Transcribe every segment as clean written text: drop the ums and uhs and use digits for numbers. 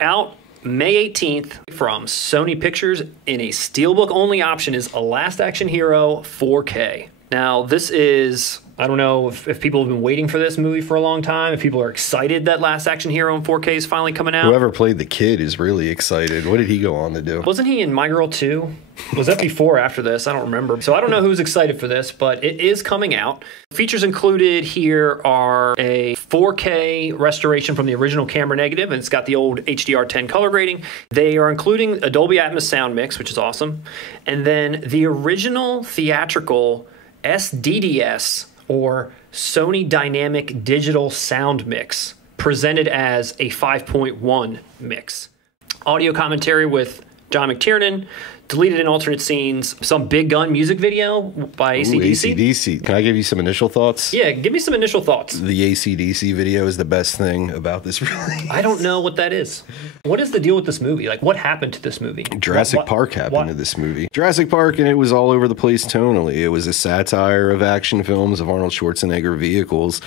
Out May 18th from Sony Pictures in a Steelbook only option is A Last Action Hero 4K. Now, this is, I don't know if people have been waiting for this movie for a long time, if people are excited that Last Action Hero in 4K is finally coming out. Whoever played the kid is really excited. What did he go on to do? Wasn't he in My Girl 2? Was that before or after this? I don't remember. So I don't know who's excited for this, but it is coming out. Features included here are a 4K restoration from the original camera negative, and it's got the old HDR10 color grading. They are including a Dolby Atmos sound mix, which is awesome. And then the original theatrical SDDS, or Sony Dynamic Digital Sound Mix, presented as a 5.1 mix. Audio commentary with John McTiernan, deleted and alternate scenes, some Big Gun music video by AC/DC. AC/DC. Can I give you some initial thoughts? Yeah, give me some initial thoughts. The AC/DC video is the best thing about this release. I don't know what that is. What is the deal with this movie? Like, what happened to this movie? Jurassic Park happened to this movie. Jurassic Park, and it was all over the place tonally. It was a satire of action films of Arnold Schwarzenegger vehicles,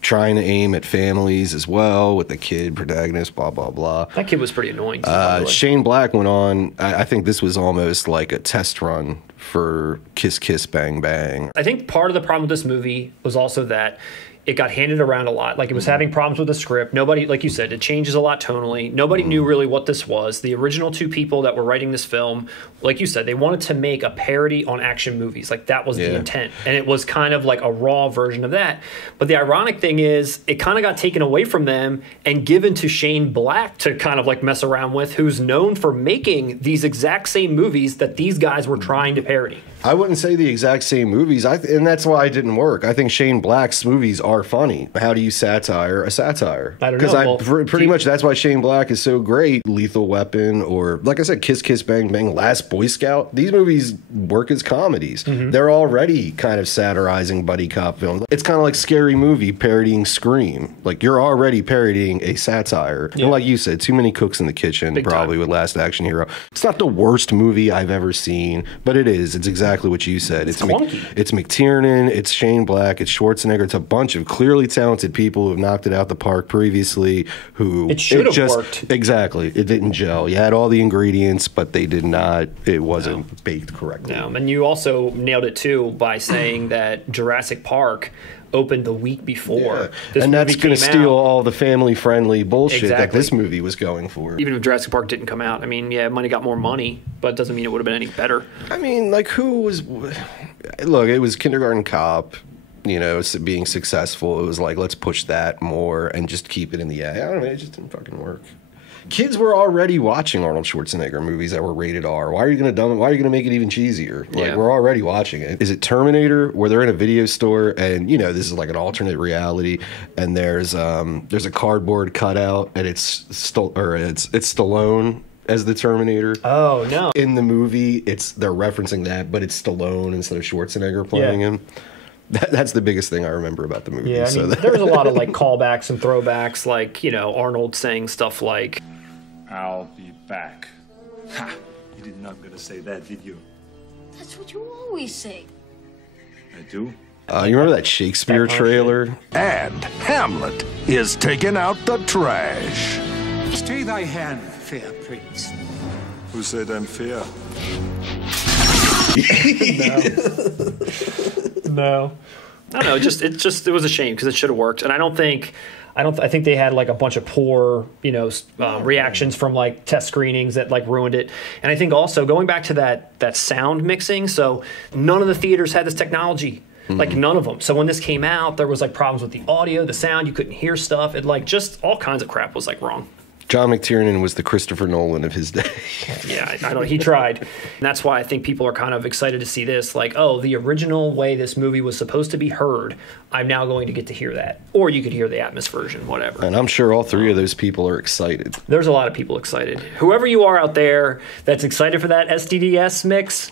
trying to aim at families as well with the kid protagonist, blah, blah, blah. That kid was pretty annoying. Shane Black went on, I think this was almost like a test run for Kiss Kiss Bang Bang. I think part of the problem with this movie was also that it got handed around a lot. Like, it was having problems with the script. Nobody, like you said, it changes a lot tonally. Nobody knew really what this was. The original two people that were writing this film, like you said, they wanted to make a parody on action movies. Like, that was the intent. And it was kind of like a raw version of that. But the ironic thing is, it kind of got taken away from them and given to Shane Black to kind of like mess around with, who's known for making these exact same movies that these guys were trying to parody. I wouldn't say the exact same movies, and that's why it didn't work. I think Shane Black's movies are funny. How do you satire a satire? I don't know. Because pretty much that's why Shane Black is so great. Lethal Weapon, or like I said, Kiss Kiss Bang Bang, Last Boy Scout. These movies work as comedies. They're already kind of satirizing buddy cop films. It's kind of like Scary Movie parodying Scream. Like, you're already parodying a satire. And like you said, too many cooks in the kitchen, Big probably, time. with Last Action Hero. It's not the worst movie I've ever seen, but it is. It's exactly what you said. It's clunky. It's McTiernan, it's Shane Black, it's Schwarzenegger. It's a bunch of clearly talented people who have knocked it out the park previously. Who it should have worked. Exactly. It didn't gel. You had all the ingredients, but they did not. It wasn't baked correctly. No, and you also nailed it too by saying that Jurassic Park opened the week before. This and that's going to steal all the family-friendly bullshit that Exactly. this movie was going for. Even if Jurassic Park didn't come out, I mean, yeah, it might have got more money, but it doesn't mean it would have been any better. I mean, like, who was... Look, it was Kindergarten Cop, you know, being successful. It was like, let's push that more and just keep it in the... I don't know, it just didn't fucking work. Kids were already watching Arnold Schwarzenegger movies that were rated R. Why are you going to make it even cheesier? Like, we're already watching it. Is it Terminator, where they're in a video store and, you know, this is like an alternate reality, and there's a cardboard cutout and it's Stallone as the Terminator. Oh, no. In the movie, they're referencing that, but it's Stallone instead of Schwarzenegger playing him. That's the biggest thing I remember about the movie. Yeah, I mean, there's a lot of like callbacks and throwbacks, like, you know, Arnold saying stuff like, "I'll be back." Ha! You did not gonna say that, did you? That's what you always say. I do. You remember that Shakespeare trailer? And Hamlet is taking out the trash. Stay thy hand, fair prince. Who said I'm fair? No. I don't know. It was a shame because it should have worked, and I think they had like a bunch of poor, you know, reactions from like test screenings that like ruined it. And I think also going back to that sound mixing, so none of the theaters had this technology. Like, none of them. So when this came out, there was like problems with the audio, the sound. You couldn't hear stuff. It like just all kinds of crap was like wrong. John McTiernan was the Christopher Nolan of his day. Yeah, I don't. He tried. And that's why I think people are kind of excited to see this. Like, oh, the original way this movie was supposed to be heard, I'm now going to get to hear that. Or you could hear the Atmos version, whatever. And I'm sure all three of those people are excited. There's a lot of people excited. Whoever you are out there that's excited for that SDDS mix,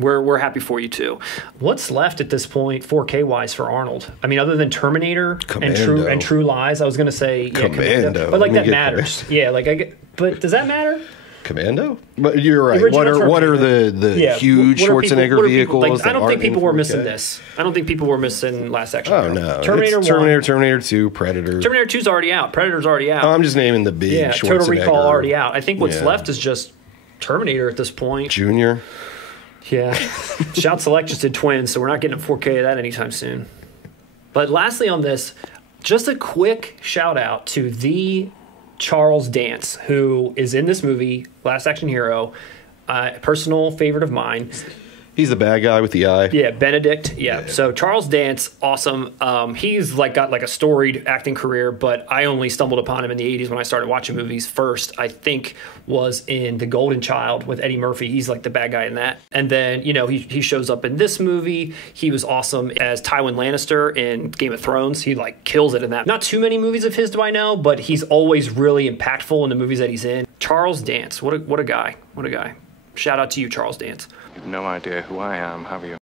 we're happy for you too. What's left at this point 4K wise for Arnold? I mean, other than Terminator and True Lies, I was gonna say Commando. But like that matters. Yeah, like but does that matter? Commando? But you're right. Original What are the huge Schwarzenegger vehicles? I don't think people were missing this. I don't think people were missing Last Action Hero. Oh no, Terminator 1. Terminator 2, Predator. Terminator 2's already out. Predator's already out. Oh, I'm just naming the big Schwarzenegger. Total Recall already out. I think what's left is just Terminator at this point. Junior. Yeah. Shout Select just did Twins, so we're not getting a 4K of that anytime soon. But lastly on this, just a quick shout out to the Charles Dance, who is in this movie, Last Action Hero, personal favorite of mine. He's the bad guy with the eye. Yeah, Benedict. Yeah. So Charles Dance, awesome. He's got a storied acting career, but I only stumbled upon him in the 80s when I started watching movies. First, I think, was in The Golden Child with Eddie Murphy. He's like the bad guy in that. And then, he shows up in this movie. He was awesome as Tywin Lannister in Game of Thrones. He kills it in that. Not too many movies of his do I know, but he's always really impactful in the movies that he's in. Charles Dance, what a guy. What a guy. Shout out to you, Charles Dance. You've no idea who I am, have you?